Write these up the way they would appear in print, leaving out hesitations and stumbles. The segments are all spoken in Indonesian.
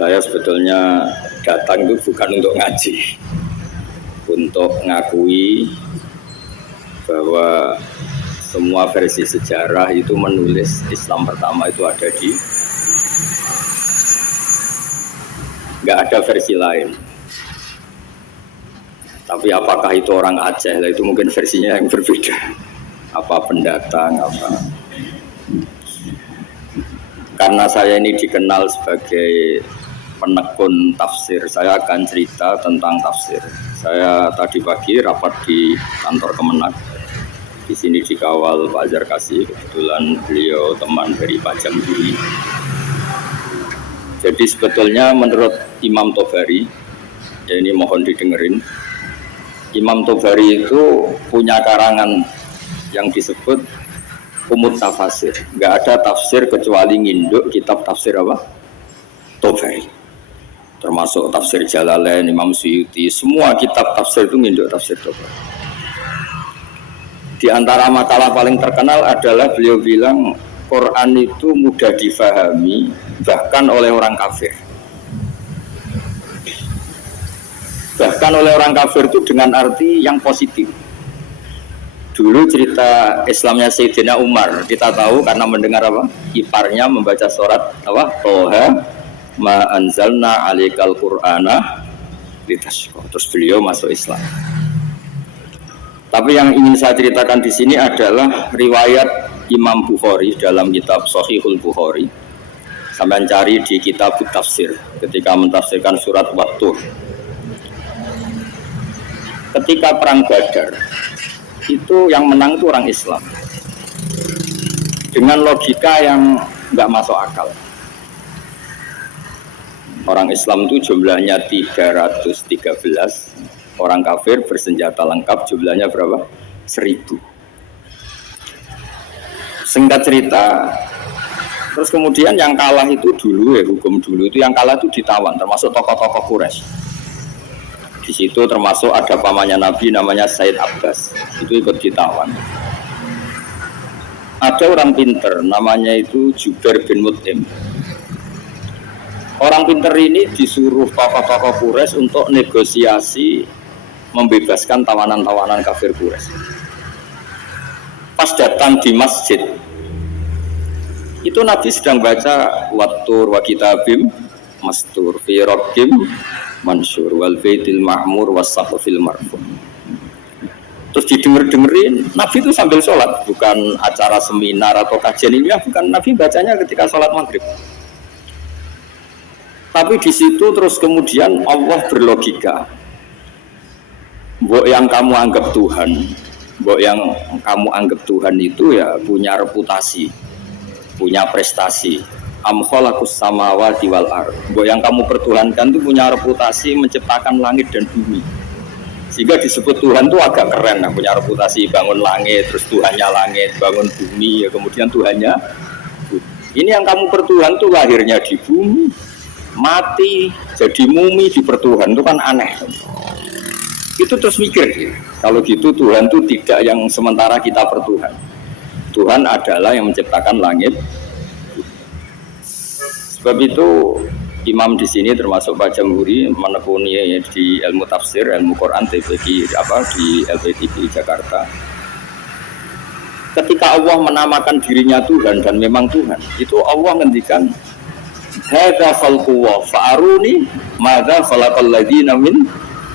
Saya sebetulnya datang itu bukan untuk ngaji, untuk ngakui bahwa semua versi sejarah itu menulis Islam pertama itu ada di, nggak ada versi lain. Tapi apakah itu orang Aceh? Lah itu mungkin versinya yang berbeda. Apa pendatang? Apa? Karena saya ini dikenal sebagai penekun tafsir, saya akan cerita tentang tafsir. Saya tadi pagi rapat di kantor Kemenak. Di sini dikawal Pak Zarkasi, kebetulan beliau teman dari Pak Jamhuri. Jadi sebetulnya menurut Imam Tobari, ya ini mohon didengerin, Imam Tobari itu punya karangan yang disebut Umut Tafasir. Nggak ada tafsir kecuali nginduk kitab tafsir apa? Tobari. Termasuk tafsir Jalalain, Imam Suyuti, semua kitab tafsir itu nginduk tafsir Tobari. Di antara makalah paling terkenal adalah beliau bilang Quran itu mudah difahami bahkan oleh orang kafir. Bahkan oleh orang kafir itu dengan arti yang positif. Dulu cerita Islamnya Sayyidina Umar kita tahu karena mendengar apa? Iparnya membaca surat apa? Toha ma anzalna alaikal qur'ana litashqa. Terus beliau masuk Islam. Tapi yang ingin saya ceritakan di sini adalah riwayat Imam Bukhari dalam kitab Shahihul Bukhari. Sampai cari di kitab tafsir ketika mentafsirkan surat Wat-Tur. Ketika perang Badar itu yang menang itu orang Islam dengan logika yang nggak masuk akal. Orang Islam itu jumlahnya 313, orang kafir bersenjata lengkap jumlahnya berapa? 1000. Singkat cerita, terus kemudian yang kalah itu dulu ya, hukum dulu itu yang kalah itu ditawan, termasuk tokoh-tokoh Quraisy. Di situ termasuk ada pamannya Nabi namanya Said Abbas, itu ikut ditawan. Ada orang pinter namanya itu Jubair bin Mut'im. Orang pinter ini disuruh tokoh-tokoh Quraisy untuk negosiasi membebaskan tawanan-tawanan kafir Quraisy. Pas datang di masjid, itu Nabi sedang baca Wat-Tur wa kitabim mastur fi raqqim mansur wal baitil ma'mur was saqfil marfu'. Terus didenger-dengerin, Nabi itu sambil sholat, bukan acara seminar atau kajian ilmiah, bukan. Nabi bacanya ketika sholat maghrib. Tapi di situ terus kemudian Allah berlogika. Mbok yang kamu anggap Tuhan, mbok yang kamu anggap Tuhan itu ya punya reputasi, punya prestasi. Am khalaqus samawati wal ardh. Mbok yang kamu pertuhankan itu punya reputasi menciptakan langit dan bumi. Sehingga disebut Tuhan itu agak keren, nah, punya reputasi bangun langit, terus Tuhannya langit, bangun bumi, ya kemudian Tuhannya bumi. Ini yang kamu pertuhan tuh lahirnya di bumi, mati jadi mumi di pertuhan, itu kan aneh. Itu terus mikir ya. Kalau gitu Tuhan itu tidak yang sementara kita pertuhan. Tuhan adalah yang menciptakan langit. Sebab itu imam di sini termasuk Pak Jamhuri menekuni di ilmu tafsir, ilmu Quran di LPTB Jakarta. Ketika Allah menamakan dirinya Tuhan dan memang Tuhan, itu Allah ngendikan hadza khalqullah fa'aruni madza khalaqal ladzina min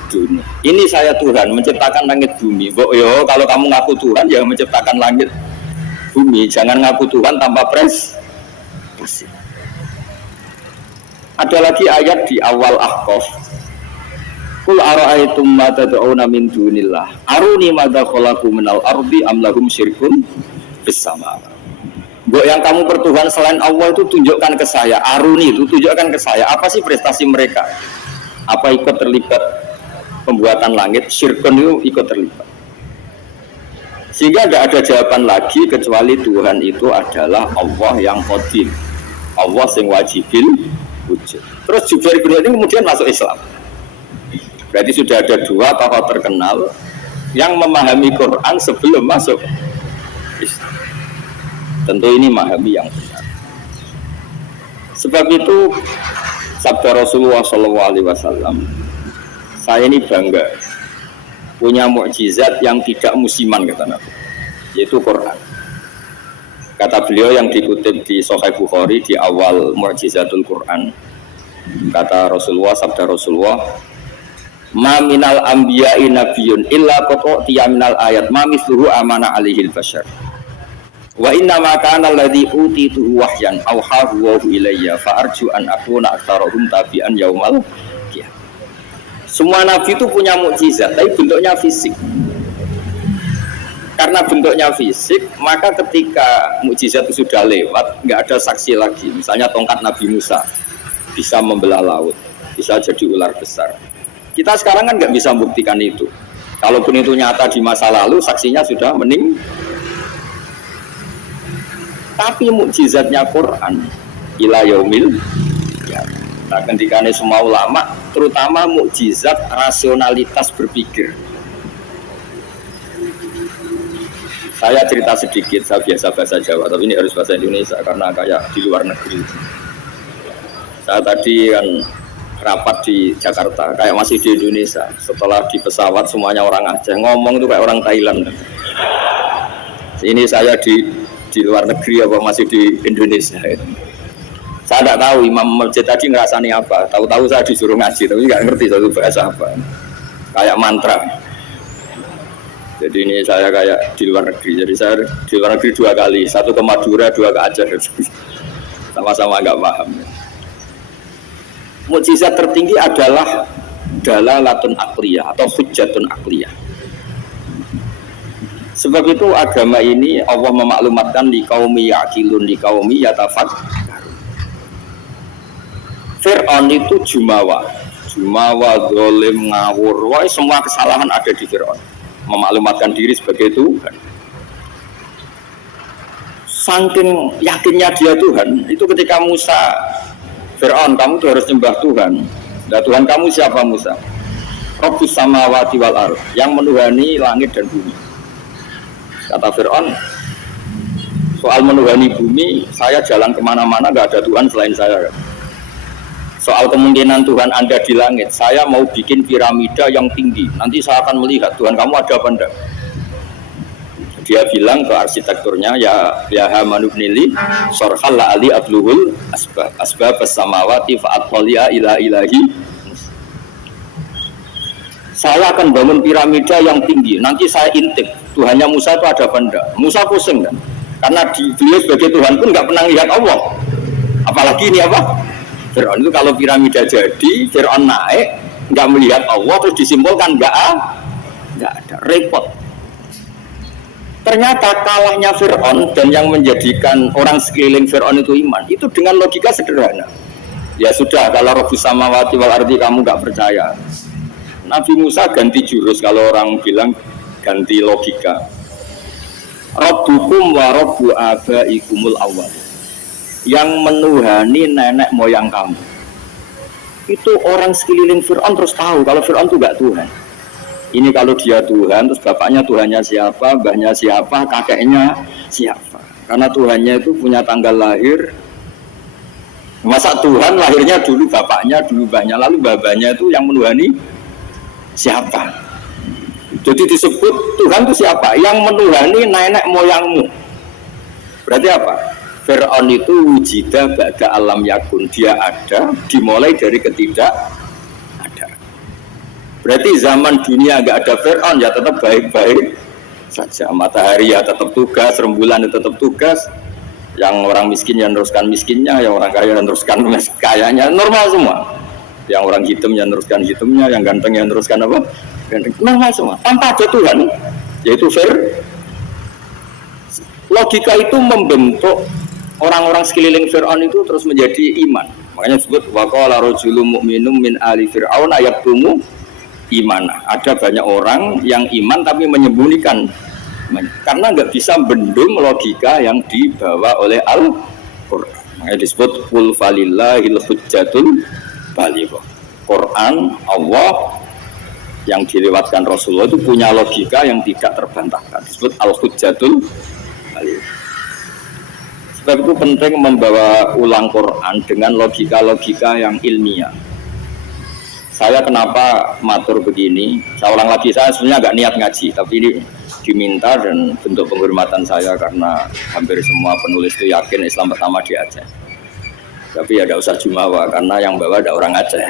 duni. Ini saya Tuhan menciptakan langit bumi. Yo kalau kamu ngaku Tuhan ya menciptakan langit bumi, jangan ngaku Tuhan tanpa prestasi. Ada lagi ayat di awal Ahqaf. Qul ara'aytum ma tad'una min dunillah aruni madza khalaqu minal ardi am lahum syirkun fis sama. Mbok yang kamu pertuhan selain Allah itu tunjukkan ke saya. Aruni itu tunjukkan ke saya. Apa sih prestasi mereka? Apa ikut terlibat pembuatan langit? Syirkun itu ikut terlibat. Sehingga tidak ada jawaban lagi kecuali Tuhan itu adalah Allah yang qadim. Allah yang wajibil wujud. Terus Jubair bin Mut'im kemudian masuk Islam. Berarti sudah ada dua tokoh terkenal yang memahami Quran sebelum masuk Islam. Tentu ini memahami yang benar. Sebab itu Sabda Rasulullah SAW, saya ini bangga punya mukjizat yang tidak musiman, kata Nabi, yaitu Quran. Kata beliau yang dikutip di Sahih Bukhari di awal Mukjizatul Quran, kata Rasulullah, sabda Rasulullah, ma minal anbiya'i nabiyyun illa qati'a minal ayat ma mithluhu amana alaihi al-bashar wa inna ma kana alladhi utitu wahyan auhahu wa ilayya fa arju an akuna aktsarahum tabi'an yaumal qiyamah. Semua nabi itu punya mukjizat tapi bentuknya fisik. Karena bentuknya fisik, maka ketika mukjizat itu sudah lewat, nggak ada saksi lagi. Misalnya tongkat Nabi Musa bisa membelah laut, bisa jadi ular besar. Kita sekarang kan nggak bisa membuktikan itu. Kalaupun itu nyata di masa lalu, saksinya sudah meninggal. Tapi mukjizatnya Quran ila yaumil qiyamah. Nah, ketika semua ulama, terutama mukjizat rasionalitas berpikir. Saya cerita sedikit, saya biasa bahasa Jawa, tapi ini harus bahasa Indonesia karena kayak di luar negeri. Saya tadi kan rapat di Jakarta, kayak masih di Indonesia. Setelah di pesawat semuanya orang Aceh, ngomong itu kayak orang Thailand. Ini saya di luar negeri apa masih di Indonesia. Saya tidak tahu imam masjid tadi ngerasani apa. Tahu-tahu saya disuruh ngaji, tapi nggak ngerti satu bahasa apa. Kayak mantra. Jadi ini saya kayak di luar negeri. Jadi saya di luar negeri 2 kali, 1 ke Madura, 2 ke Aceh. Sama-sama nggak paham. Mukjizat tertinggi adalah dalalatun aqliyah atau hujjatun aqliyah. Sebab itu agama ini Allah memaklumatkan di qaumi yaqilun, di qaumi yatafakkarun. Fir'aun itu jumawa, zalim, ngawur, wah semua kesalahan ada di Fir'aun. Memaklumatkan diri sebagai Tuhan. Saking yakinnya dia Tuhan, itu ketika Musa, Fir'aun, kamu tuh harus nyembah Tuhan. Nah, Tuhan kamu siapa Musa? Rabbus samawati wal ardh, yang menuhani langit dan bumi. Kata Fir'aun, soal menuhani bumi, saya jalan kemana-mana gak ada Tuhan selain saya. Soal kemungkinan Tuhan Anda di langit, saya mau bikin piramida yang tinggi. Nanti saya akan melihat Tuhan kamu ada apa enggak. Dia bilang ke arsitekturnya, ya Hamanubnili, sorhal la ali abluhul asbab as-samawati fa'atqaliya ila ilahi. Saya akan bangun piramida yang tinggi. Nanti saya intip Tuhannya Musa itu ada apa enggak. Musa pusing kan, karena beliau sebagai Tuhan pun nggak pernah lihat Allah. Apalagi ini apa? Fir'aun itu kalau piramida jadi, Fir'aun naik, nggak melihat Allah, terus disimpulkan nggak ada, repot. Ternyata kalahnya Fir'aun dan yang menjadikan orang sekeliling Fir'aun itu iman, itu dengan logika sederhana. Ya sudah, kalau Rabbus samawati wal ardhi kamu nggak percaya, Nabi Musa ganti jurus. Kalau orang bilang ganti logika. Rabbukum wa rabbu abaikumul awwal, yang menuhani nenek moyang kamu. Itu orang sekeliling Fir'aun terus tahu kalau Fir'aun itu gak Tuhan. Ini kalau dia Tuhan, terus bapaknya Tuhannya siapa, mbahnya siapa, kakeknya siapa. Karena Tuhannya itu punya tanggal lahir. Masa Tuhan lahirnya dulu bapaknya, dulu mbahnya, lalu babanya itu yang menuhani siapa. Jadi disebut Tuhan itu siapa? Yang menuhani nenek moyangmu. Berarti apa? Fir'aun itu wujida ba'da alam yakun, dia ada dimulai dari ketidak ada. Berarti zaman dunia nggak ada Fir'aun ya tetap baik-baik saja. Matahari ya tetap tugas, rembulan ya tetap tugas. Yang orang miskin ya meneruskan miskinnya, yang orang kaya meneruskan kayanya, normal semua. Yang orang hitam ya meneruskan hitamnya, yang ganteng ya meneruskan apa? Ganteng, normal semua. Tanpa ada Tuhan, yaitu logika itu membentuk orang-orang sekeliling Fir'aun itu terus menjadi iman. Makanya disebut waqala rajulun mu'minun min ali fir'aun yaktumu imana. Ada banyak orang yang iman tapi menyembunyikan, karena nggak bisa bendung logika yang dibawa oleh Al-Qur'an. Makanya disebut qul falillahil hujjatul baligh. Quran Allah yang dilewatkan Rasulullah itu punya logika yang tidak terbantahkan. Disebut al-hujjatul baligh. Sebab itu penting membawa ulang Quran dengan logika-logika yang ilmiah. Saya kenapa matur begini? Saya ulang lagi, saya sebenarnya agak niat ngaji, tapi ini diminta dan bentuk penghormatan saya karena hampir semua penulis itu yakin Islam pertama di Aceh. Tapi ada usah jumawa karena yang bawa ada orang Aceh.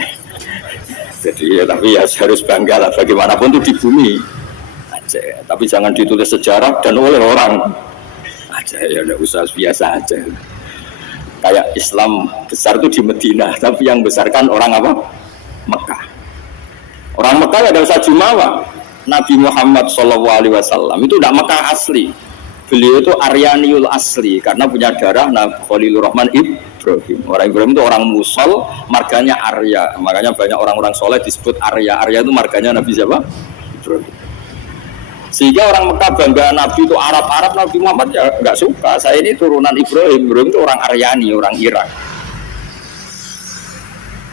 Jadi ya, tapi ya harus bangga lah bagaimanapun itu di bumi Aceh. Tapi jangan ditulis sejarah dan oleh orang Aceh, ya udah usah biasa aja. Kayak Islam besar itu di Medina, tapi yang besarkan orang apa? Mekah. Orang Mekah ya ada usah jumawa. Nabi Muhammad SAW itu tidak Mekah asli. Beliau itu Aryaniul asli karena punya darah Khalilur Rahman Ibrahim. Orang Ibrahim itu orang Musol, marganya Arya. Makanya banyak orang-orang soleh disebut Arya. Arya itu marganya Nabi siapa? Ibrahim. Sehingga orang Mekah bangga Nabi itu Arab-Arab, Nabi Muhammad ya nggak suka. Saya ini turunan Ibrahim. Ibrahim itu orang Aryani, orang Irak.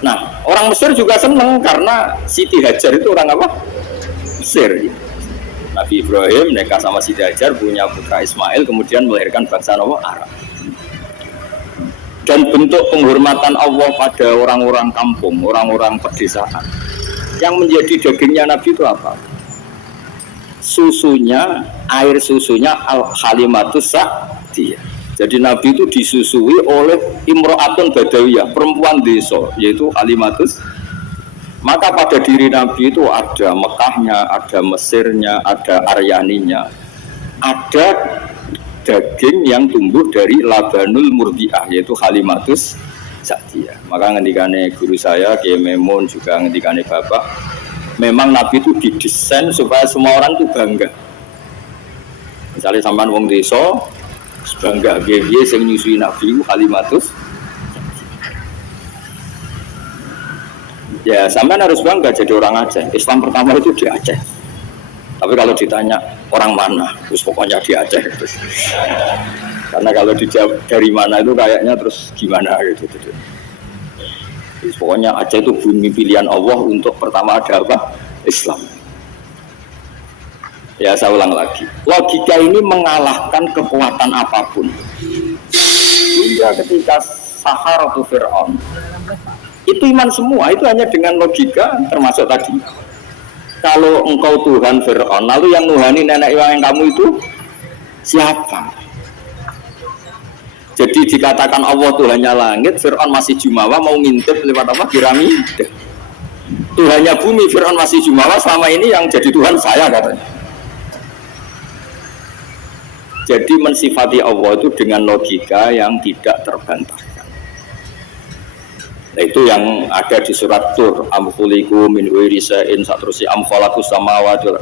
Nah, orang Mesir juga senang karena Siti Hajar itu orang apa? Mesir. Nabi Ibrahim nikah sama Siti Hajar, punya putra Ismail, kemudian melahirkan bangsa Arab. Dan bentuk penghormatan Allah pada orang-orang kampung, orang-orang pedesaan. Yang menjadi dagingnya Nabi itu apa? Susunya, air susunya al-Halimatus Sa'diyah. Jadi Nabi itu disusui oleh Imro'atun Badawiyah, perempuan desa, yaitu Halimatus. Maka pada diri Nabi itu ada Mekahnya, ada Mesirnya, ada Aryaninya, ada daging yang tumbuh dari Labanul Murdiah, yaitu Halimatus Sa'diyah. Maka ngendikane guru saya Kiai Memun, juga ngendikane Bapak, memang Nabi itu didesain supaya semua orang itu bangga. Misalnya sampean wong desa bangga piye sing nyusui Nabi Halimatus. Ya, sampean harus bangga jadi orang Aceh. Islam pertama itu di Aceh. Tapi kalau ditanya orang mana, terus pokoknya di Aceh. Terus. Karena kalau dijawab dari mana itu kayaknya terus gimana gitu. Terus pokoknya Aceh itu bumi pilihan Allah untuk pertama ada apa? Islam. Ya, saya ulang lagi. Logika ini mengalahkan kekuatan apapun. Hingga ketika Saharatu Fir'aun itu iman semua, itu hanya dengan logika, termasuk tadi. Kalau engkau Tuhan Fir'aun, lalu yang nuhani nenek yang kamu itu siapa? Jadi dikatakan Allah Tuhannya langit, Fir'aun masih jumawa, mau ngintip lewat apa? Piramida. Tuhannya bumi, Fir'aun masih jumawa, selama ini yang jadi Tuhan saya katanya. Jadi mensifati Allah itu dengan logika yang tidak terbantahkan. Nah, itu yang ada di surat Tur, amkhuliku min uirisain saatrusi amkholakus samawati.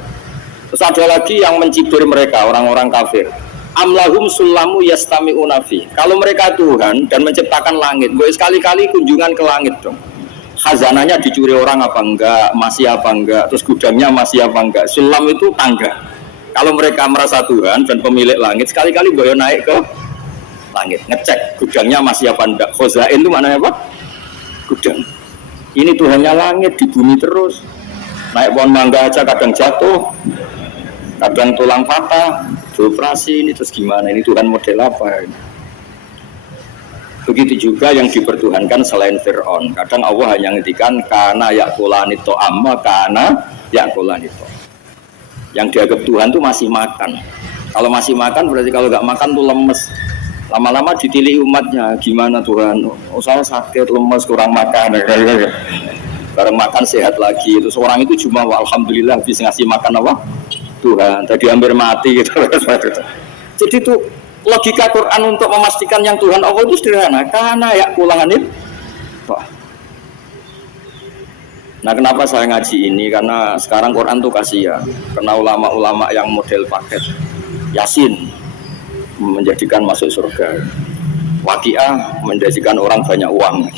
Terus ada lagi yang mencibir mereka, orang-orang kafir. Amlahum sulamu yastami'una fi. Kalau mereka Tuhan dan menciptakan langit, gue sekali-kali kunjungan ke langit dong. Khazanahnya dicuri orang apa enggak, masih apa enggak, terus gudangnya masih apa enggak. Sulam itu tangga. Kalau mereka merasa Tuhan dan pemilik langit, sekali-kali gue naik ke langit, ngecek gudangnya masih apa enggak. Khozain itu maknanya apa? Gudang. Ini Tuhannya langit, di bumi terus. Naik pohon mangga aja kadang jatuh, kadang tulang patah, dioperasi, ini terus gimana? Ini Tuhan model apa? Begitu juga yang dipertuhankan selain Fir'aun. Kadang Allah hanya ngendikan kana yakulani to'amma kana yakulani to'. Yang dianggap Tuhan tuh masih makan. Kalau masih makan berarti kalau nggak makan tuh lemes. Lama-lama ditilih umatnya, gimana Tuhan? Oh, saya sakit, lemes, kurang makan. Bareng makan sehat lagi. Terus orang itu cuma alhamdulillah bisa ngasih makan apa? Tuhan. Tadi hampir mati gitu. Jadi itu logika Quran untuk memastikan yang Tuhan Allah itu sederhana. Karena ya kulangan itu. Nah, kenapa saya ngaji ini? Karena sekarang Quran tuh kasihan. Karena ulama-ulama yang model paket Yasin menjadikan masuk surga, Waqiah menjadikan orang banyak uang.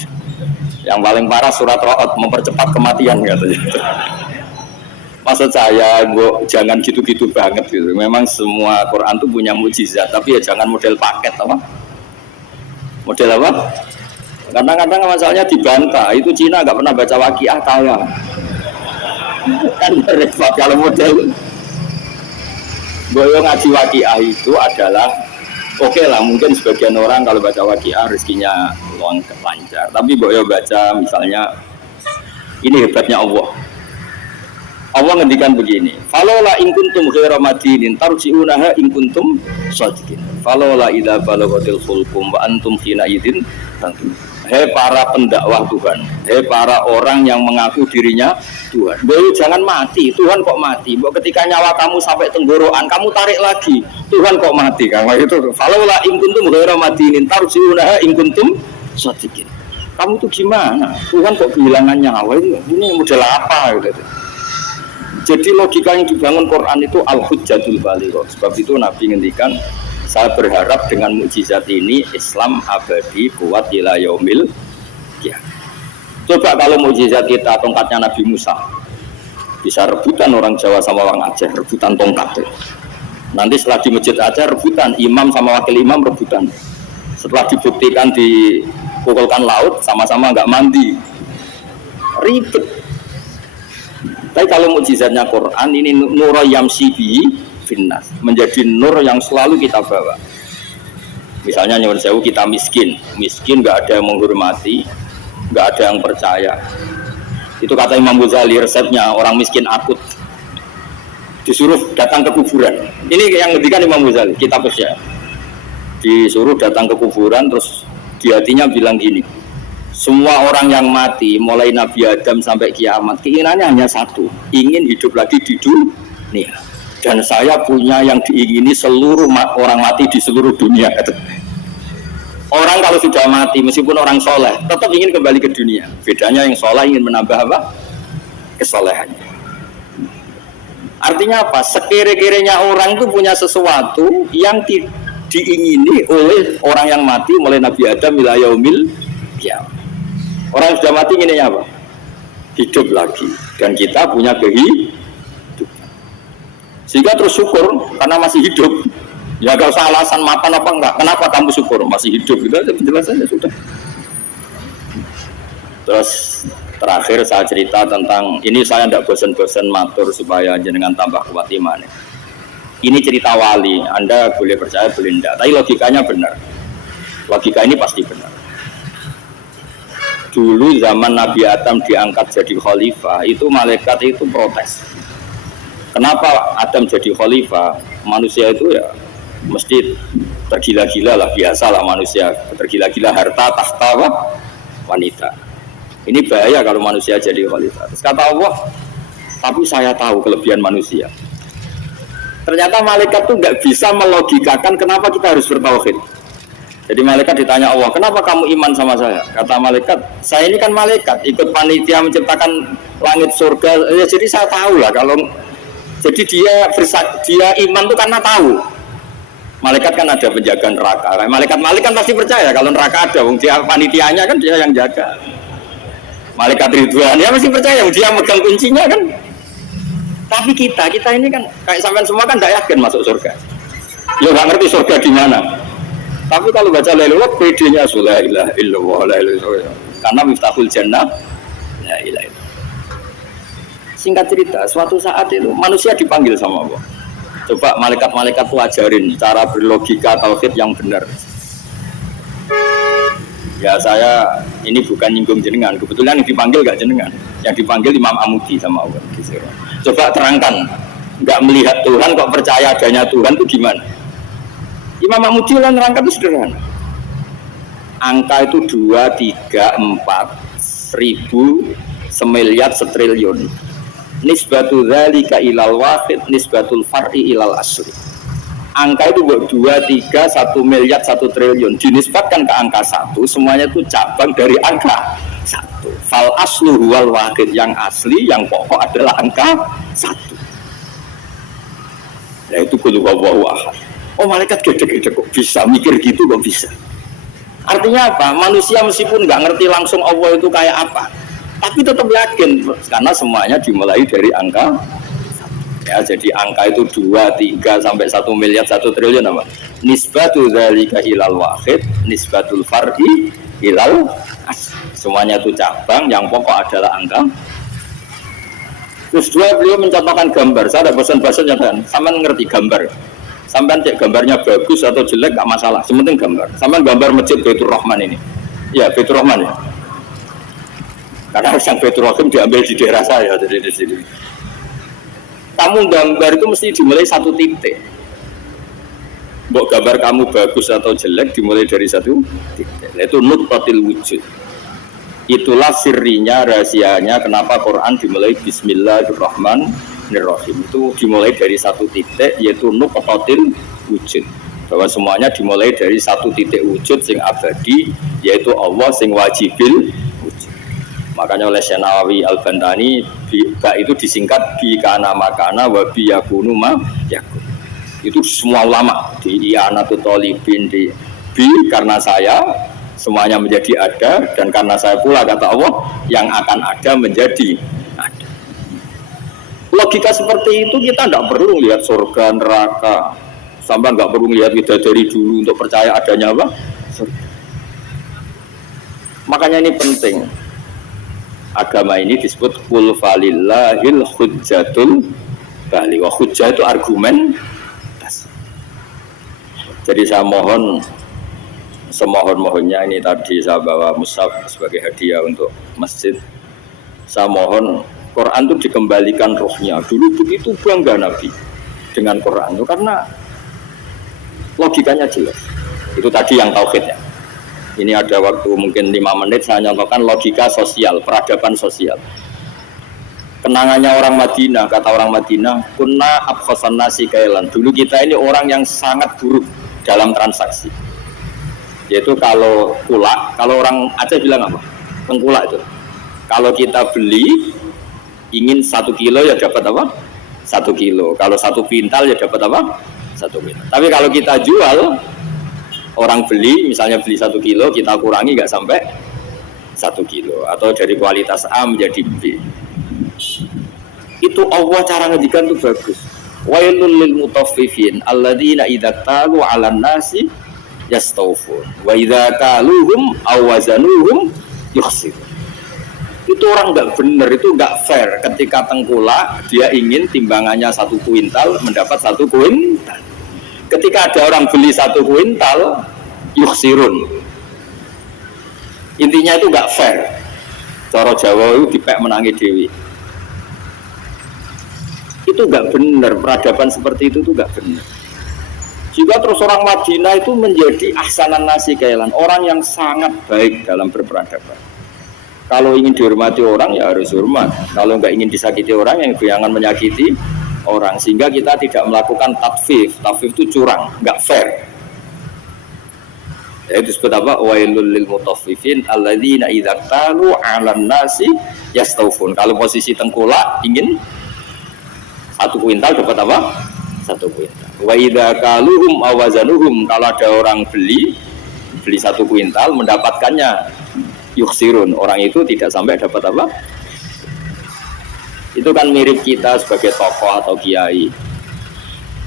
Yang paling parah surat Ra'd mempercepat kematian katanya. Maksud saya, jangan gitu-gitu banget gitu. Memang semua Quran tuh punya mukjizat, tapi ya jangan model paket apa? Model apa? Kadang-kadang masalahnya dibantah, itu Cina nggak pernah baca Waqiah kaya. Kan repot kalau model. Goyo ngaji Waqiah itu adalah Oke lah, mungkin sebagian orang kalau baca waqiah rezekinya luang lancar. Tapi boleh baca misalnya ini hebatnya Allah. Allah ngendikan begini, "Falola in kuntum ghaira madinin tarji'unaha in kuntum shadiqin." Falola idza balaghatil hulqum wa antum hina idzin tantum. Hei para pendakwah Tuhan, hei para orang yang mengaku dirinya Tuhan. Boyo jangan mati, Tuhan kok mati. Mbok ketika nyawa kamu sampai tenggorokan, kamu tarik lagi. Tuhan kok mati? Kamu itu. Falola in kuntum ghaira madinin tarji'unaha in kuntum shadiqin. Kamu tuh gimana? Tuhan kok kehilangan nyawa itu? Ini model apa gitu. Jadi logika yang dibangun Quran itu al-hujjatul balighah. Sebab itu Nabi ngendikan, saya berharap dengan mukjizat ini Islam abadi kuat ila yaumil qiyamah. Coba kalau mukjizat kita tongkatnya Nabi Musa, bisa rebutan orang Jawa sama orang Aceh, rebutan tongkat. Nanti setelah di masjid Aceh rebutan, imam sama wakil imam rebutan. Setelah dibuktikan dipukulkan laut, sama-sama nggak mandi, ribet. Tapi kalau mukjizatnya Quran ini nur yamsi bi finnas, menjadi nur yang selalu kita bawa. Misalnya nyuwun sewu kita miskin nggak ada yang menghormati, nggak ada yang percaya. Itu kata Imam Ghazali resepnya orang miskin akut disuruh datang ke kuburan. Ini yang ngendikan Imam Ghazali, kitabnya. Disuruh datang ke kuburan terus di hatinya bilang gini, semua orang yang mati mulai Nabi Adam sampai kiamat keinginannya hanya satu, ingin hidup lagi di dunia. Dan saya punya yang diingini seluruh orang mati di seluruh dunia. Orang kalau sudah mati meskipun orang soleh tetap ingin kembali ke dunia. Bedanya yang soleh ingin menambah apa? Kesolehannya. Artinya apa? Sekere-kerenya orang itu punya sesuatu yang diingini oleh orang yang mati mulai Nabi Adam ila yaumil qiyamah. Orang yang sudah mati ini apa? Hidup lagi. Dan kita punya kehidupan. Sehingga terus syukur karena masih hidup. Ya gak usah alasan makan apa enggak. Kenapa kamu syukur masih hidup? Itu aja penjelasannya sudah. Terus terakhir saya cerita tentang ini, saya tidak bosan-bosan matur supaya jenengan tambah kuat iman. Ini cerita wali. Anda boleh percaya boleh enggak. Tapi logikanya benar. Logika ini pasti benar. Dulu zaman Nabi Adam diangkat jadi khalifah, itu malaikat itu protes. Kenapa Adam jadi khalifah? Manusia itu ya mesti tergila-gila lah, biasalah manusia tergila-gila harta, tahta, wanita. Ini bahaya kalau manusia jadi khalifah. Terus kata Allah, tapi saya tahu kelebihan manusia. Ternyata malaikat itu nggak bisa melogikakan kenapa kita harus bertauhid. Jadi malaikat ditanya Allah, kenapa kamu iman sama saya? Kata malaikat, saya ini kan malaikat, ikut panitia menciptakan langit surga. Ya, jadi saya tahu lah kalau jadi dia iman itu karena tahu. Malaikat kan ada penjaga neraka. Malaikat kan pasti percaya kalau neraka ada. Dia panitianya kan dia yang jaga. Malaikat Ridwan ya pasti percaya, dia megang kuncinya kan. Tapi kita ini kan kayak sampean semua kan tidak yakin masuk surga. Ya nggak ngerti surga di mana. Tapi kalau baca la ilaha PD-nya la ilaha illallah la ilaha illallah. Karena miftahul jannah la ilaha illallah. Singkat cerita, suatu saat itu manusia dipanggil sama Allah. Coba malaikat-malaikat pelajarin cara berlogika tauhid yang benar. Ya saya ini bukan nyinggung jenengan, kebetulan yang dipanggil gak jenengan. Yang dipanggil Imam Amudi sama Allah. Coba terangkan, nggak melihat Tuhan kok percaya adanya Tuhan itu gimana? Imam Amudi lah nerangkan itu sederhana. Angka itu 2, 3, 4 ribu semiliar setriliun. Nisbatul dzalika ilal wahid, nisbatul far'i ilal asli. Angka itu 2, 3, 1 miliar 1 triliun dinisbatkan ke angka 1, semuanya itu cabang dari angka 1. Fal aslu wal wahid, yang asli, yang pokok adalah angka 1. Yaitu qul huwallahu ahad. Oh malaikat gede-gede kok bisa mikir gitu, kok bisa. Artinya apa? Manusia meskipun nggak ngerti langsung Allah itu kayak apa, tapi tetap yakin karena semuanya dimulai dari angka. Ya, jadi angka itu 2, 3 sampai 1 miliar 1 triliun apa? Nisbatul dzalika ilal wahid, nisbatul far'i ilal as. Semuanya itu cabang, yang pokok adalah angka. Terus beliau mencontohkan gambar. Saya ada bosan-bosannya kan, sama ngerti gambar. Sampean cek gambarnya bagus atau jelek gak masalah, sementing gambar. Sampean gambar masjid Baitur Rahman ini, ya Baitur Rahman ya. Karena yang Baitur Rahim diambil di daerah saya, jadi di sini. Kamu gambar itu mesti dimulai satu titik. Mbok gambar kamu bagus atau jelek dimulai dari satu titik. Itu nutfatil wujud. Itulah sirrinya, rahasianya kenapa Quran dimulai Bismillahirrahmanirrahim. Itu dimulai dari satu titik, yaitu nutfatil wujud. Bahwa semuanya dimulai dari satu titik wujud sing abadi, yaitu Allah sing wajibil wujud. Makanya oleh Syekh Nawawi Al-Bantani itu disingkat bi kana makana wa bi yakunu ma yakun. Itu semua ulama di I'anatul Thalibin di bi karena saya semuanya menjadi ada, dan karena saya pula kata Allah yang akan ada menjadi ada. Logika seperti itu kita tidak perlu lihat surga neraka, sampai nggak perlu lihat bidadari dulu untuk percaya adanya apa. Makanya ini penting. Agama ini disebut qul falillahil hujjatul baligh. Hujjah itu argumen. Jadi saya mohon semohon-mohonnya, ini tadi saya bawa mushaf sebagai hadiah untuk masjid. Saya mohon Quran itu dikembalikan rohnya. Dulu begitu bangga Nabi dengan Quran itu karena logikanya jelas. Itu tadi yang tauhidnya. Ini ada waktu mungkin 5 menit saya nyontohkan logika sosial, peradaban sosial. Kenangannya orang Madinah, kata orang Madinah, kunna abkhasan nasi kailan. Dulu kita ini orang yang sangat buruk dalam transaksi. Yaitu kalau kulak, kalau orang Aceh bilang apa? Tengkulak itu. Kalau kita beli ingin 1 kilo ya dapat apa? 1 kilo. Kalau 1 pintal ya dapat apa? 1 pintal. Tapi kalau kita jual, orang beli, misalnya beli 1 kilo, kita kurangi nggak sampai 1 kilo, atau dari kualitas A menjadi B. Itu Allah cara ngedikan itu bagus. Wailul lil mutaffifin alladzina idza talu 'alan nasi yastawfun wa idza kaluhum aw wazanuhum yukhsir. Itu orang nggak benar, itu nggak fair. Ketika tengkulak dia ingin timbangannya 1 kuintal mendapat 1 kuintal. Ketika ada orang beli 1 kuintal, yukhsirun. Intinya itu nggak fair. Cara Jawa itu dipek menangi dewi. Itu nggak benar, peradaban seperti itu tuh nggak benar. Jika terus orang Madinah itu menjadi ahsanan nasi kailan, orang yang sangat baik dalam berperadaban. Kalau ingin dihormati orang ya harus hormat. Kalau nggak ingin disakiti orang, yang jangan menyakiti orang, sehingga kita tidak melakukan tatfif. Tatfif itu curang, nggak fair. Ya, itu disebut apa? Wailul lil mutaffifin alladzina idza talu 'alan nasi yastawfun. Kalau posisi tengkulak ingin 1 kuintal dapat apa? 1 kuintal. Wa idza kaluhum aw wazanuhum, kalau ada orang beli 1 kuintal mendapatkannya yukhsirun. Orang itu tidak sampai dapat apa? Itu kan mirip kita sebagai tokoh atau kiai.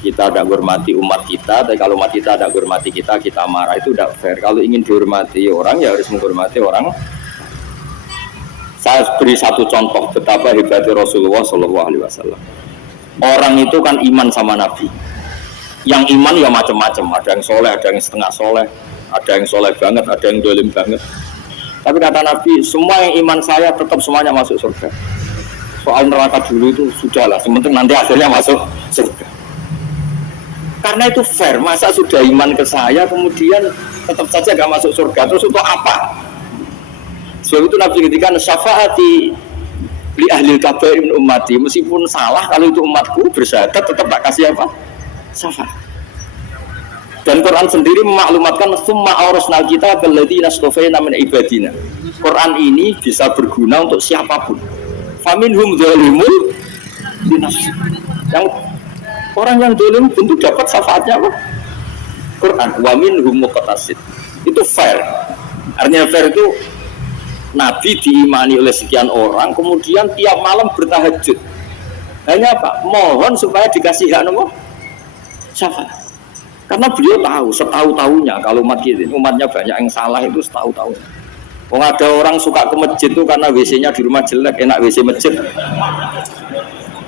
Kita tidak hormati umat kita, tapi kalau umat kita tidak hormati kita, kita marah, itu tidak fair. Kalau ingin dihormati orang, ya harus menghormati orang. Saya beri 1 contoh betapa hebatnya Rasulullah SAW. Orang itu kan iman sama Nabi. Yang iman ya macam-macam. Ada yang soleh, ada yang setengah soleh, ada yang soleh banget, ada yang dolim banget. Tapi kata Nabi, semua yang iman saya tetap semuanya masuk surga. Soal neraka dulu itu sudahlah, sementing nanti akhirnya masuk surga. Karena itu fair, masa sudah iman ke saya kemudian tetap saja gak masuk surga, terus untuk apa? Sebab itu Nabi ketika syafaati li ahli kabair min ummati, meskipun salah kalau itu umatku bersyahadat tetap tak kasih apa? Syafaat. Dan Quran sendiri memaklumatkan summa aurasnal kitab alladziina astafaina min ibadina. Quran ini bisa berguna untuk siapapun. Faminhum dzalimun linafsi. Yang orang yang zalim tentu dapat syafaatnya apa? Quran. Wa minhum muqtasid. Itu fair. Artinya fair itu Nabi diimani oleh sekian orang, kemudian tiap malam bertahajud. Hanya apa? Mohon supaya dikasih hak nomor syafaat. Karena beliau tahu, setahu-tahunya kalau umat kita, umatnya banyak yang salah itu setahu-tahunya. Kalau ada orang suka ke masjid itu karena WC-nya di rumah jelek, enak WC masjid.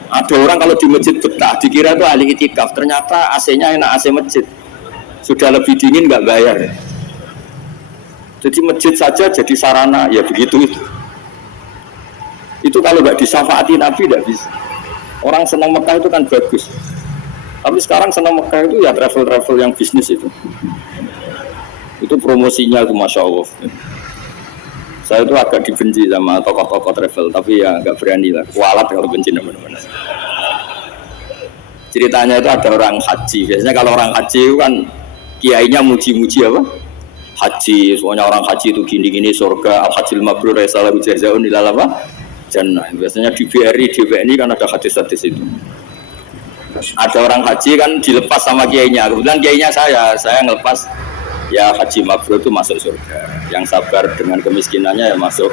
Ada orang kalau di masjid betah, dikira itu ahli itikaf, ternyata AC-nya enak AC masjid. Sudah lebih dingin nggak bayar. Jadi masjid saja jadi sarana, ya begitu itu. Itu kalau nggak disafaati Nabi tidak bisa. Orang senang Mekah itu kan bagus. Tapi sekarang senang Mekah itu ya travel-travel yang bisnis itu. Itu promosinya itu Masya Allah. Saya itu agak dibenci sama tokoh-tokoh travel, tapi ya nggak berani lah. Kualat kalau benci teman-teman. Ceritanya itu ada orang haji. Biasanya kalau orang haji itu kan kiainya muji-muji apa? Haji. Soalnya orang haji itu gini-gini surga. Al-Hajjil Mabrur Salahu Jazaun ilal apa? Jannah. Biasanya di BRI, di BNI kan ada hadis-hadis itu. Ada orang haji kan dilepas sama kiainya. Kebetulan kiainya saya ngelepas. Ya haji mabrur itu masuk surga. Yang sabar dengan kemiskinannya ya masuk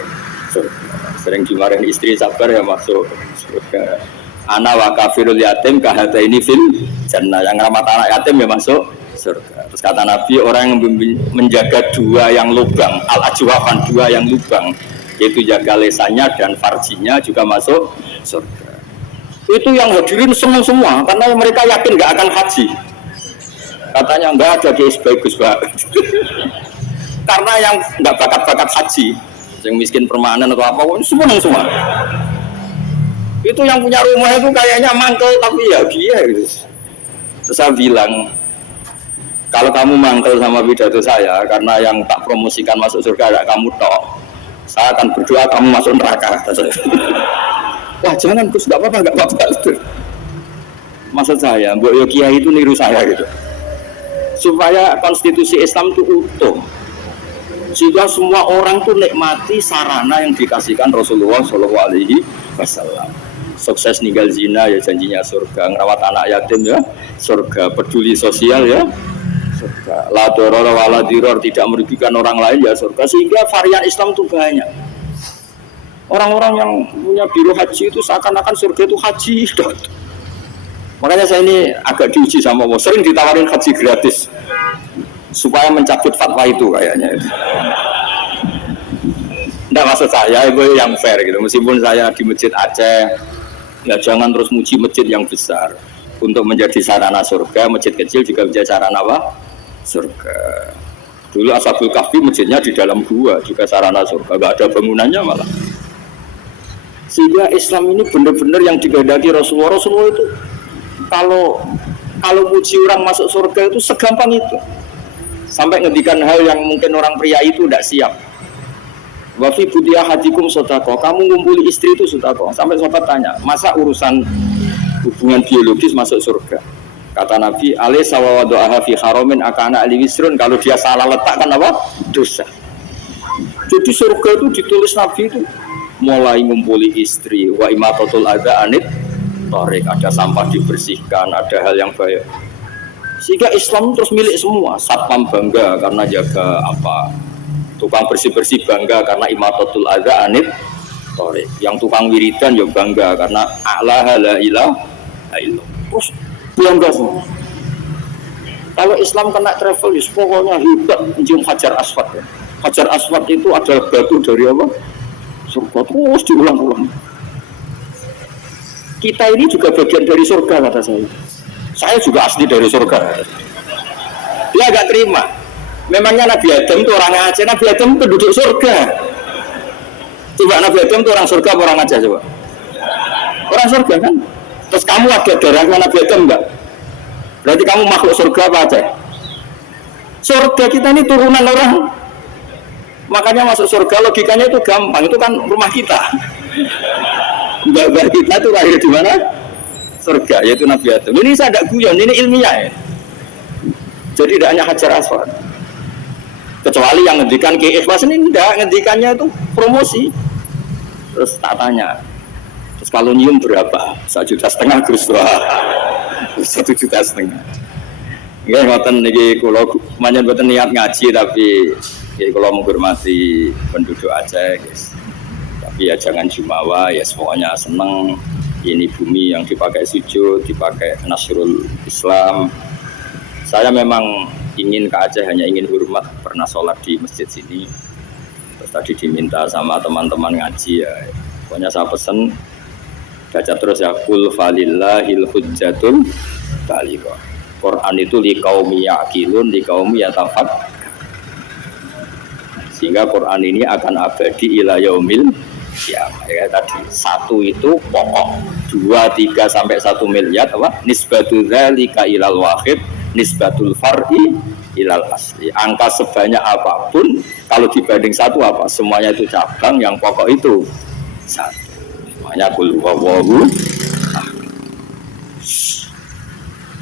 surga. Sering dimarahin istri sabar ya masuk surga. Ana wa kafirul yatim kahata ini fil jannah. Yang ramah anak yatim ya masuk surga. Terus kata Nabi orang yang menjaga dua yang lubang al-ajwafan dua yang lubang yaitu jaga lesannya dan farjinya juga masuk surga. Itu yang hadirin senang semua karena mereka yakin nggak akan haji. Katanya enggak ada kiai bagus Pak. Karena yang enggak bakat-bakat haji, yang miskin permanen atau apa, semua. Itu yang punya rumah itu kayaknya mangkel tapi ya dia gitu. Terus saya bilang, kalau kamu mangkel sama pidato saya, karena yang tak promosikan masuk surga ada kamu tok, saya akan berdoa kamu masuk neraka. Wah jangan Gus, enggak apa-apa. Maksud saya, Mbok Yo Kiai itu niru saya gitu. Supaya konstitusi Islam itu utuh, sehingga semua orang tuh nikmati sarana yang dikasihkan Rasulullah SAW. Sukses ninggal zina ya janjinya surga, ngerawat anak yatim ya surga, peduli sosial ya surga, la doror wala diror, tidak merugikan orang lain ya surga. Sehingga varian Islam itu banyak. Orang-orang yang punya biro haji itu seakan-akan surga itu haji. Makanya saya ini agak diuji sama Allah, sering ditawarin haji gratis supaya mencabut fatwa itu kayaknya. Enggak, maksud saya itu yang fair gitu. Meskipun saya di masjid Aceh, ya jangan terus muji masjid yang besar. Untuk menjadi sarana surga, masjid kecil juga menjadi sarana apa? Surga. Dulu Ashabul Kahfi masjidnya di dalam gua juga sarana surga, enggak ada bangunannya malah. Sehingga Islam ini benar-benar yang dikehendaki Rasulullah itu kalau muji orang masuk surga itu segampang itu. Sampai ngendikan hal yang mungkin orang pria itu tidak siap. Wa fi budiya hadikum sedekah. Kamu ngumpuli istri itu sedekah. Sampai sahabat tanya, masa urusan hubungan biologis masuk surga? Kata Nabi, alaysa wa wada'aha fi haramin akana ali wisrun. Kalau dia salah letakkan apa? Dosa. Jadi surga itu ditulis Nabi itu mulai ngumpuli istri, wa imatatul adza anit tarik, ada sampah dibersihkan, ada hal yang baik. Sehingga Islam terus milik semua. Satpam bangga karena jaga apa, tukang bersih-bersih bangga karena imatatul adza anit tarik, yang tukang wiridan ya bangga karena a'la la ilaha illallah. Terus bangga semua. Kalau Islam kena travel, pokoknya hebat mencium Hajar Aswad. Hajar Aswad itu adalah batu dari apa? Surga, terus diulang-ulang. Kita ini juga bagian dari surga kata saya. Saya juga asli dari surga. Dia agak terima. Memangnya Nabi Adam itu orang Aceh, Nabi Adam itu penduduk surga. Coba Nabi Adam itu orang surga apa orang Aceh coba? Orang surga kan? Terus kamu ada darahnya Nabi Adam enggak? Berarti kamu makhluk surga apa Aceh? Surga kita ini turunan orang. Makanya masuk surga logikanya itu gampang, itu kan rumah kita. Mbak kita itu lahir di mana? Surga, yaitu Nabi Adam. Ini saya tidak guyon, ini ilmiah ya. Jadi tidak hanya Hajar Aswad. Kecuali yang ngendikan ke ikhlas ini tidak, ngendikannya itu promosi. Terus tak tanya, terus kalau nyium berapa? 1,5 juta Gus. 1,5 juta. Ya ngoten niki kula manjen mboten niat ngaji tapi ya kalau menghormati penduduk Aceh guys. Tapi ya jangan jumawa ya, semuanya seneng. Ini bumi yang dipakai sujud, dipakai nasrul Islam. Saya memang ingin ke Aceh, hanya ingin hormat, pernah sholat di masjid sini. Terus tadi diminta sama teman-teman ngaji ya. Pokoknya saya pesen Baca terus ya, kul falillahil hujjatul balighah. Quran itu li qaumi yaqilun, li qaumi yatafak. Sehingga Quran ini akan abadi ila yaumil kiamah. Ya tadi, satu itu pokok, 2, 3 sampai 1 miliar apa? Nisbatul dzalika ilal wahid, nisbatul far'i ilal asli. Angka sebanyak apapun kalau dibanding satu apa? Semuanya itu cabang, yang pokok itu satu. Makanya kul huwallahu